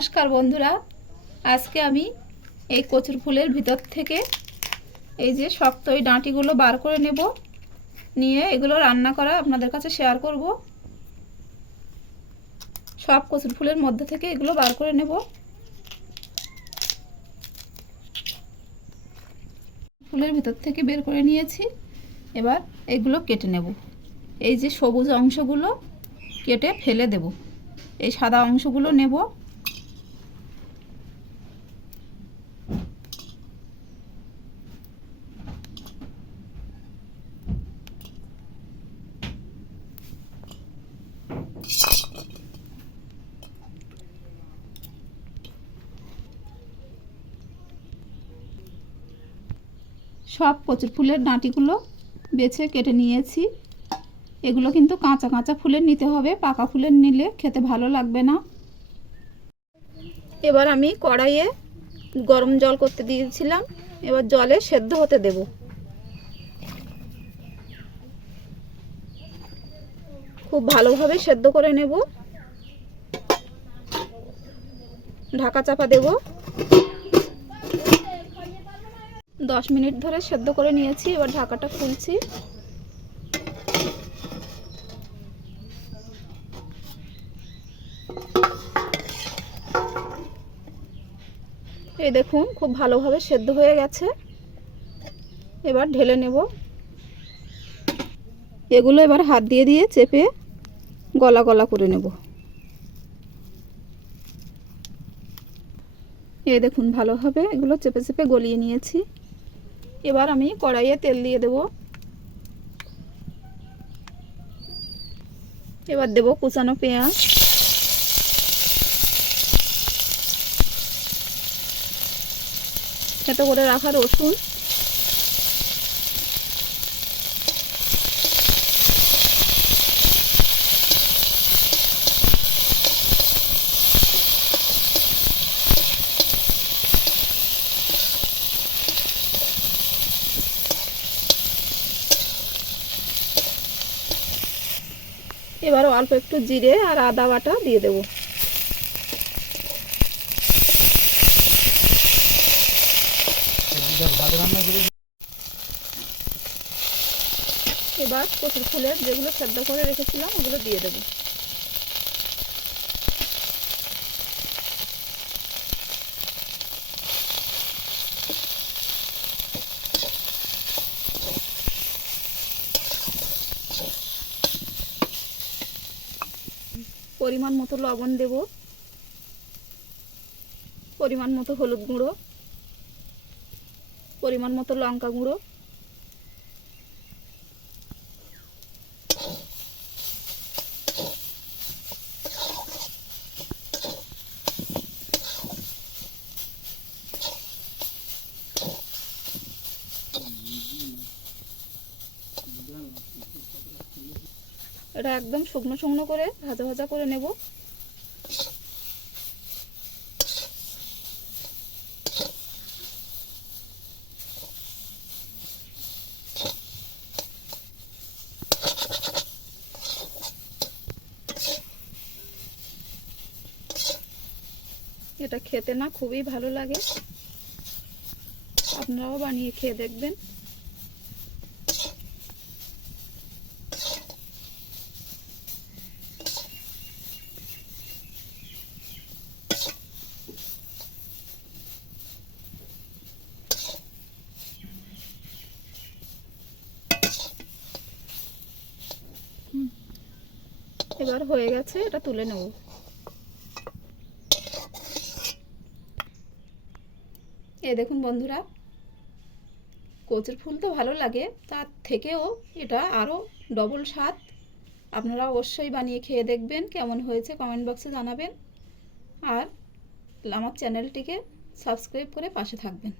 নমস্কার বন্ধুরা। আজকে আমি এই কচুর ফুলের ভিতর থেকে এই যে শক্ত এই ডাঁটিগুলো বার করে নেব। নিয়ে এগুলো রান্না করা আপনাদের কাছে শেয়ার করব। সব কচুর ফুলের মধ্যে থেকে এগুলো বার করে নেব। ফুলের ভিতর থেকে বের করে নিয়েছি। এবার এগুলো কেটে নেব। এই যে সবুজ অংশগুলো কেটে ফেলে দেব। এই সাদা অংশগুলো নেব। সব কচুর ফুলের ডাঁটিগুলো বেছে কেটে নিয়েছি। এগুলো কিন্তু কাঁচা কাঁচা ফুলের নিতে হবে, পাকা ফুলের নিলে খেতে ভালো লাগবে না। এবার আমি কড়াইয়ে গরম জল করতে দিয়েছিলাম, এবার জলে সেদ্ধ হতে দেব। খুব ভালোভাবে সেদ্ধ করে নেব। ঢাকা চাপা দেব। দশ মিনিট ধরে সেদ্ধ করে নিয়েছি, এবার ঢাকাটা খুলছি। এই দেখুন, খুব ভালোভাবে সেদ্ধ হয়ে গেছে। এবার ঢেলে নেব। এগুলো এবার হাত দিয়ে দিয়ে চেপে গলা গলা করে নেব। এই দেখুন, ভালোভাবে এগুলো চেপে চেপে গলিয়ে নিয়েছি। এবার আমি কড়াইয়ে তেল দিয়ে দেব। এবার দেব কুচানো পেঁয়াজ। এত করে রাখা রসুন। এবার অল্প একটু জিরে আর আদা বাটা দিয়ে দেব। এবার কচুর ফুলের যেগুলো সেদ্ধ করে রেখেছিলাম, ওগুলো দিয়ে দেবো। পরিমাণ মতো লবণ দেব। পরিমাণ মতো হলুদ গুঁড়ো। পরিমাণ মতো লঙ্কা গুঁড়ো। এটা একদম শুকনো শুকনো করে ভাজা ভাজা করে নেব। এটা খেতে না খুবই ভালো লাগে। আপনারাও বানিয়ে খেয়ে দেখবেন। এবার হয়ে গেছে, এটা তুলে নেব। এ দেখুন বন্ধুরা, কচুর ফুল তো ভালো লাগে, তার থেকেও এটা আরও ডবল স্বাদ। আপনারা অবশ্যই বানিয়ে খেয়ে দেখবেন, কেমন হয়েছে কমেন্ট বক্সে জানাবেন। আর আমার চ্যানেলটিকে সাবস্ক্রাইব করে পাশে থাকবেন।